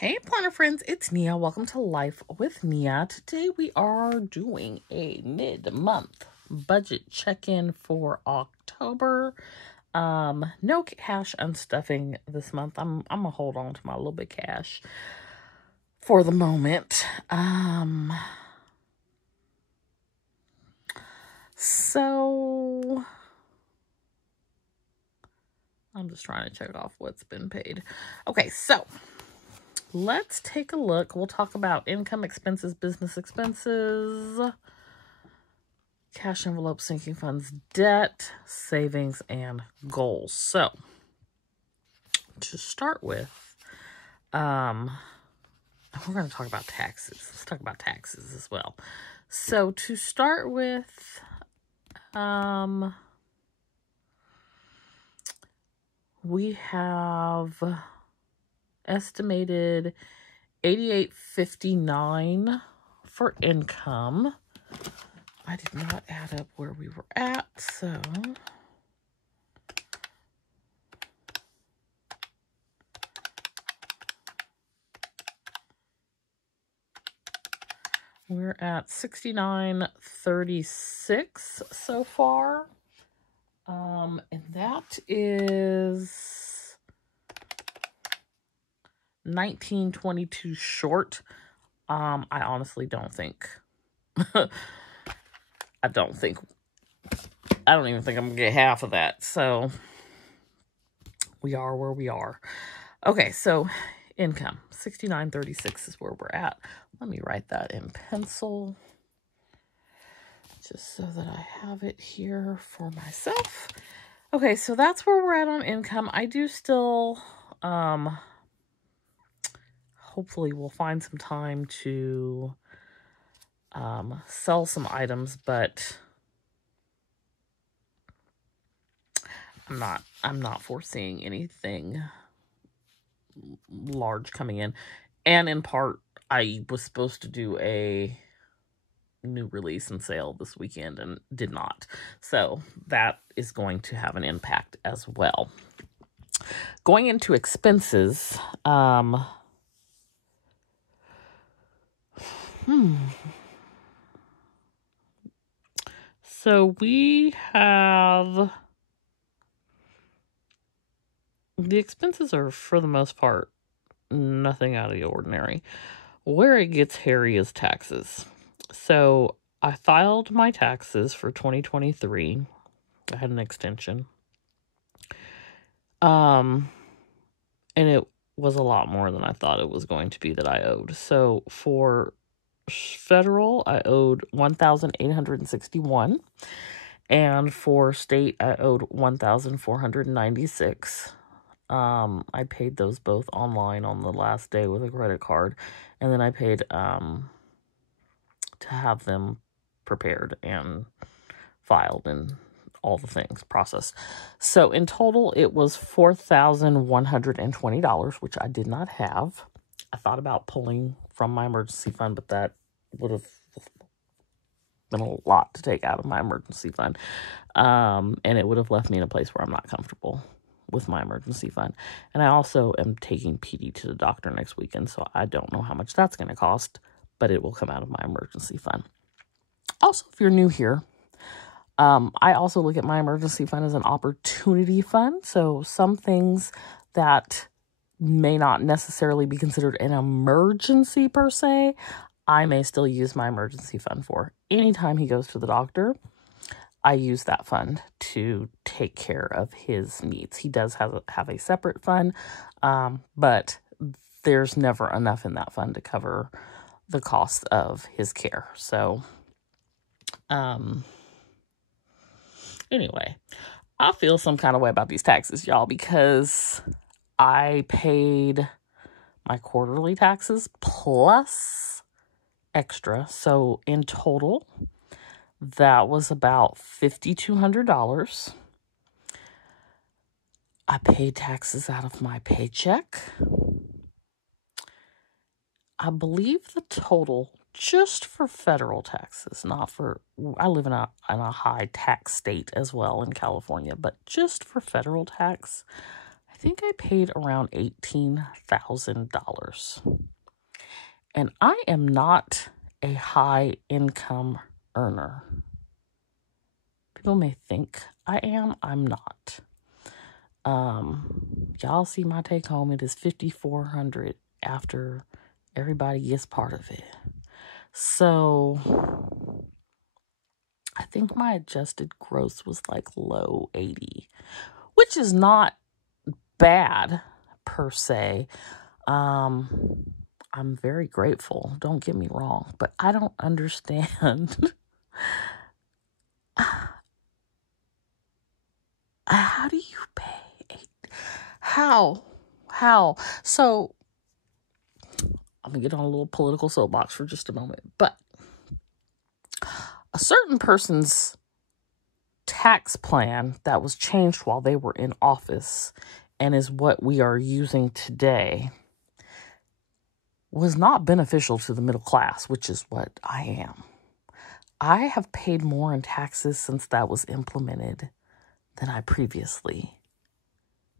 Hey planner friends, it's Nia. Welcome to Life with Nia. Today we are doing a mid-month budget check-in for October. No cash unstuffing this month. I'm gonna hold on to my little bit of cash for the moment. So I'm just trying to check off what's been paid. Okay, so let's take a look. We'll talk about income, expenses, business expenses, cash envelope, sinking funds, debt, savings, and goals. So, to start with, we're going to talk about taxes. Let's talk about taxes as well. So, to start with, we have estimated $88.59 for income. I did not add up where we were at, so we're at $69.36 so far. And that is $19.22 short. I honestly don't think I don't even think I'm gonna get half of that. So we are where we are. Okay, so income, $69.36 is where we're at. Let me write that in pencil, just so that I have it here for myself. Okay, so that's where we're at on income. I do still, hopefully we'll find some time to sell some items, but I'm not foreseeing anything large coming in. And in part, I was supposed to do a new release and sale this weekend and did not. So that is going to have an impact as well. Going into expenses, so we have, the expenses are for the most part nothing out of the ordinary. Where it gets hairy is taxes. So I filed my taxes for 2023. I had an extension. And it was a lot more than I thought it was going to be that I owed. So for federal, I owed $1,861. And for state, I owed $1,496. I paid those both online on the last day with a credit card. And then I paid to have them prepared and filed and all the things processed. So in total, it was $4,120, which I did not have. I thought about pulling from my emergency fund, but that would have been a lot to take out of my emergency fund. And it would have left me in a place where I'm not comfortable with my emergency fund. And I also am taking Petey to the doctor next weekend, so I don't know how much that's going to cost, but it will come out of my emergency fund. Also, if you're new here, I also look at my emergency fund as an opportunity fund. So some things that may not necessarily be considered an emergency per se, I may still use my emergency fund for. Anytime he goes to the doctor, I use that fund to take care of his needs. He does have a separate fund, but there's never enough in that fund to cover the cost of his care. So, anyway, I feel some kind of way about these taxes, y'all, because I paid my quarterly taxes plus extra. So in total, that was about $5,200. I paid taxes out of my paycheck. I believe the total just for federal taxes, not for, I live in a high tax state as well in California, but just for federal tax, I think I paid around $18,000. And I am not a high income earner. People may think I am. I'm not. Y'all see my take home. It is $5,400 after everybody gets part of it. So I think my adjusted gross was like low 80, which is not bad per se. I'm very grateful. Don't get me wrong, but I don't understand. How do you pay? How? So I'm gonna get on a little political soapbox for just a moment, but a certain person's tax plan that was changed while they were in office and is what we are using today was not beneficial to the middle class, which is what I am. I have paid more in taxes since that was implemented than I previously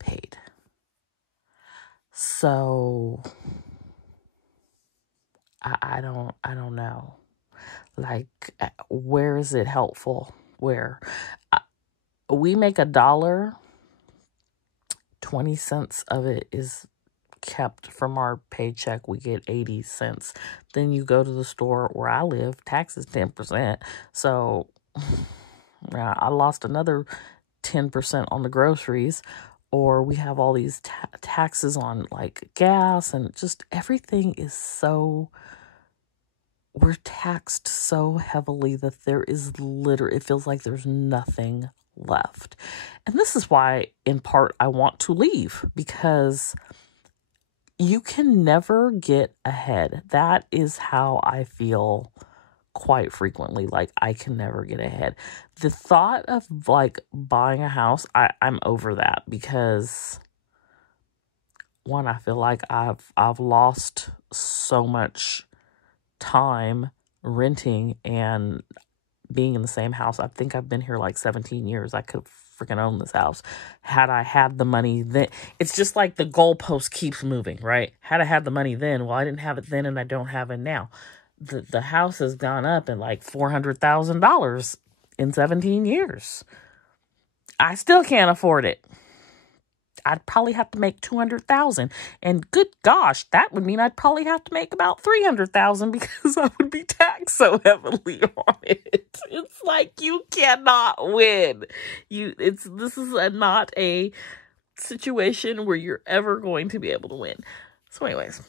paid. So I don't know. Like, where is it helpful? Where we make $1, 20 cents of it is kept from our paycheck. We get 80 cents. Then you go to the store where I live, tax is 10%. So I lost another 10% on the groceries. Or we have all these taxes on like gas, and just everything is so, we're taxed so heavily that there is it feels like there's nothing left. And this is why, in part, I want to leave, because you can never get ahead. That is how I feel quite frequently. Like, I can never get ahead. The thought of like buying a house, I'm over that, because one, I feel like I've lost so much time renting and being in the same house. I think I've been here like 17 years. I could freaking own this house had I had the money then. It's just like the goalpost keeps moving, right? Had I had the money then, well, I didn't have it then and I don't have it now. The house has gone up in like $400,000 in 17 years. I still can't afford it. I'd probably have to make $200,000, and good gosh, that would mean I'd probably have to make about $300,000 because I would be taxed so heavily on it. It's like you cannot win. This is not a situation where you're ever going to be able to win. So, anyways,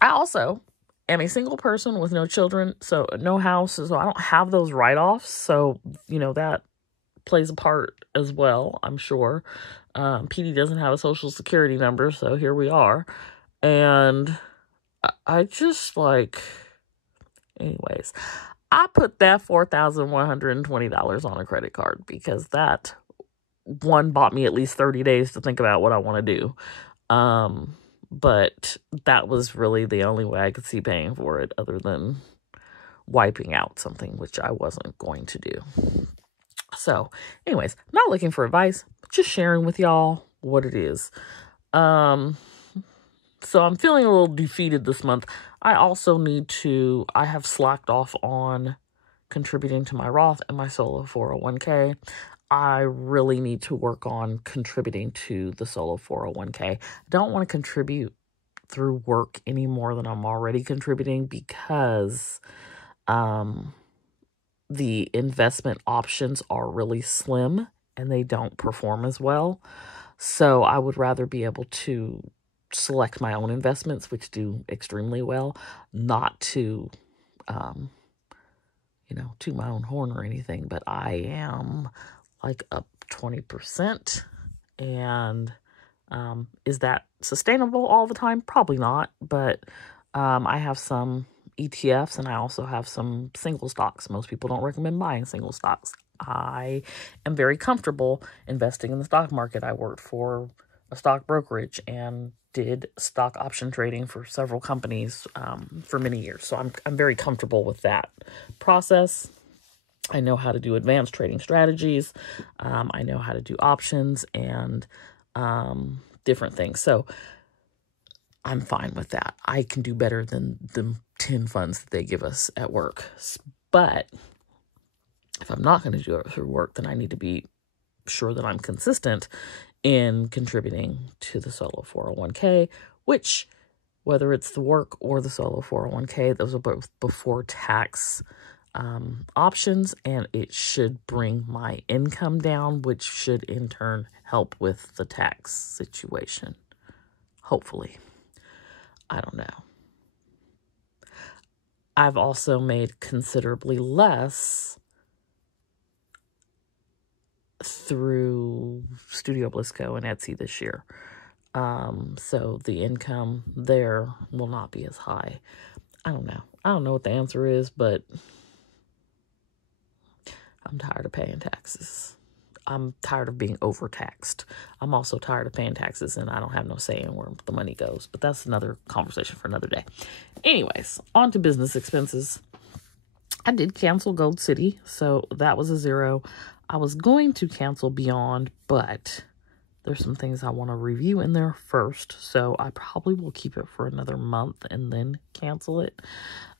I also am a single person with no children, so no house, so I don't have those write-offs. So that plays a part as well, I'm sure. Petey doesn't have a social security number, so here we are. And I just anyways, I put that $4,120 on a credit card because that one bought me at least 30 days to think about what I want to do. But that was really the only way I could see paying for it, other than wiping out something, which I wasn't going to do. So, anyways, not looking for advice, just sharing with y'all what it is. So I'm feeling a little defeated this month. I also I have slacked off on contributing to my Roth and my solo 401k. I really need to work on contributing to the solo 401k. I don't want to contribute through work any more than I'm already contributing, because the investment options are really slim and they don't perform as well. So I would rather be able to select my own investments, which do extremely well, not to, toot my own horn or anything, but I am like up 20%. And is that sustainable all the time? Probably not, but I have some ETFs, and I also have some single stocks. Most people don't recommend buying single stocks. I am very comfortable investing in the stock market. I worked for a stock brokerage and did stock option trading for several companies for many years. So I'm very comfortable with that process. I know how to do advanced trading strategies. I know how to do options, and different things. So I'm fine with that. I can do better than the 10 funds that they give us at work. But if I'm not going to do it through work, then I need to be sure that I'm consistent in contributing to the solo 401k, which, whether it's the work or the solo 401k, those are both before tax options, and it should bring my income down, which should in turn help with the tax situation. Hopefully. I don't know. I've also made considerably less through Studio Blisco and Etsy this year. So the income there will not be as high. I don't know. I don't know what the answer is, but I'm tired of paying taxes. I'm tired of being overtaxed. I'm also tired of paying taxes, and I don't have no say in where the money goes. But that's another conversation for another day. Anyways, on to business expenses. I did cancel Gold City, so that was a 0. I was going to cancel Beyond, but there's some things I want to review in there first, so I probably will keep it for another month and then cancel it.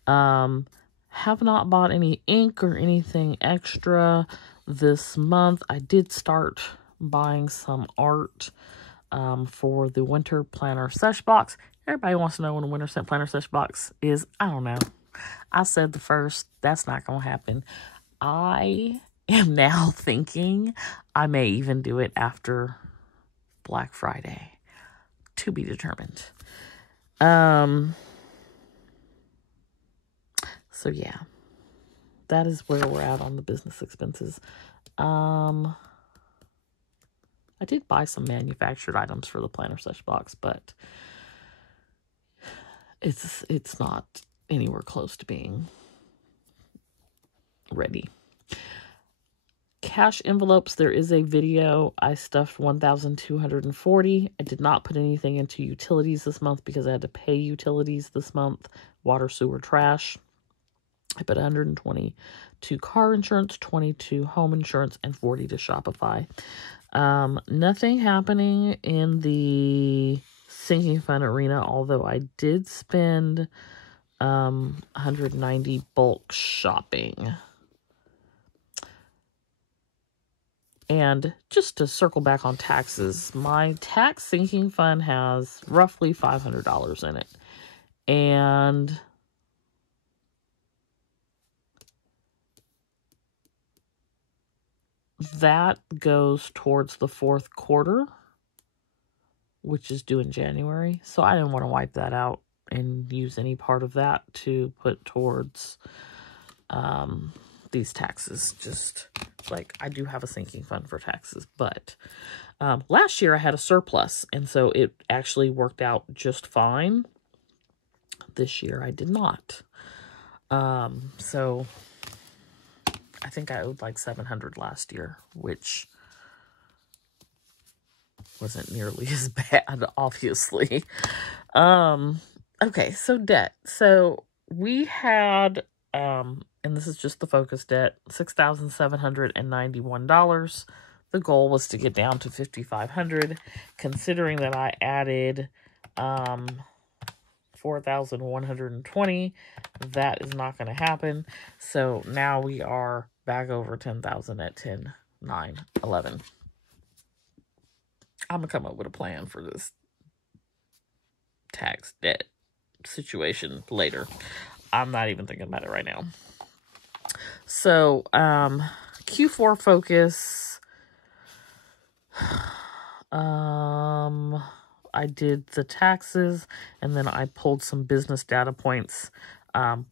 Have not bought any ink or anything extra this month. I did start buying some art for the Winter Planner Sesh Box. Everybody wants to know when a Winter Planner Sesh Box is. I don't know. I said the first. That's not going to happen. I am now thinking I may even do it after Black Friday. To be determined. So yeah, that is where we're at on the business expenses. I did buy some manufactured items for the Planner Sesh Box, but it's not anywhere close to being ready. Cash envelopes, there is a video. I stuffed 1,240. I did not put anything into utilities this month because I had to pay utilities this month. Water, sewer, trash. I put 120 to car insurance, 20 to home insurance, and 40 to Shopify. Nothing happening in the sinking fund arena, although I did spend 190 bulk shopping. And just to circle back on taxes, my tax sinking fund has roughly $500 in it. And that goes towards the 4th quarter, which is due in January. So I didn't want to wipe that out and use any part of that to put towards these taxes. Just like, I do have a sinking fund for taxes, but last year I had a surplus, and so it actually worked out just fine. This year I did not. So I think I owed like $700 last year, which wasn't nearly as bad, obviously. Okay, so debt. So we had, and this is just the focus debt, $6,791. The goal was to get down to $5,500, considering that I added 4,120. That is not going to happen. So now we are back over 10,000 at 10, 9, 11. I'm going to come up with a plan for this tax debt situation later. I'm not even thinking about it right now. So, Q4 focus. I did the taxes, and then I pulled some business data points,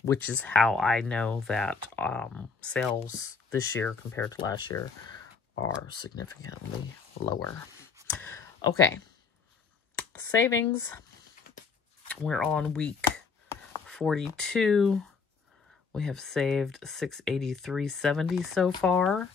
which is how I know that sales this year compared to last year are significantly lower. Okay, savings. We're on week 42. We have saved $683.70 so far,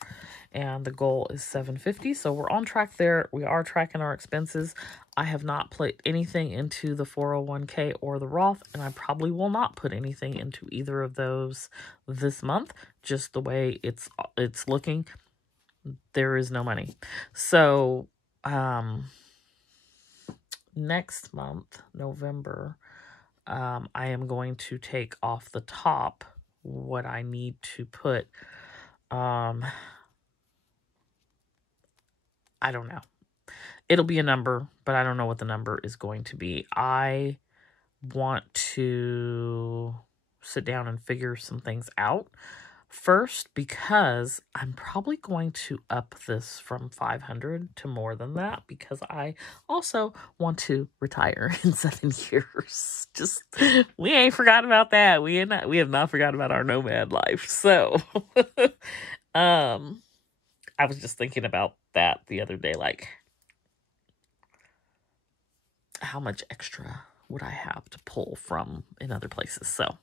and the goal is $750. So we're on track there. We are tracking our expenses. I have not put anything into the 401k or the Roth, and I probably will not put anything into either of those this month. Just the way it's looking, there is no money. So next month, November, I am going to take off the top what I need to put. I don't know. It'll be a number, but I don't know what the number is going to be. I want to sit down and figure some things out first, because I'm probably going to up this from 500 to more than that, because I also want to retire in 7 years. Just, we ain't forgot about that. We have not forgotten about our nomad life. So, I was just thinking about that the other day, like, how much extra would I have to pull from in other places? So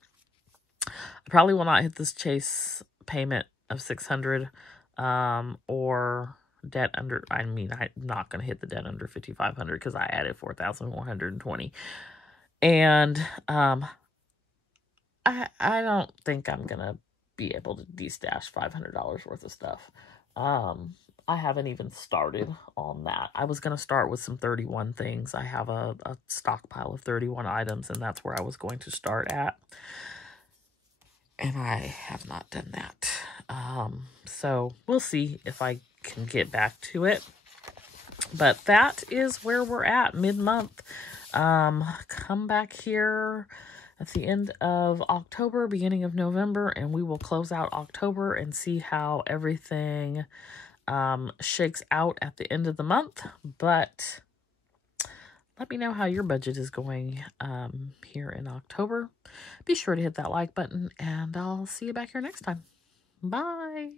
I probably will not hit this chase payment of 600, or debt under, I mean, I'm not going to hit the debt under 5,500 because I added 4,120. And, I don't think I'm going to be able to de-stash $500 worth of stuff. I haven't even started on that. I was going to start with some 31 things. I have a stockpile of 31 items, and that's where I was going to start at. And I have not done that. So we'll see if I can get back to it. But that is where we're at mid-month. Come back here at the end of October, beginning of November, and we will close out October and see how everything shakes out at the end of the month. But let me know how your budget is going here in October. Be sure to hit that like button, and I'll see you back here next time. Bye.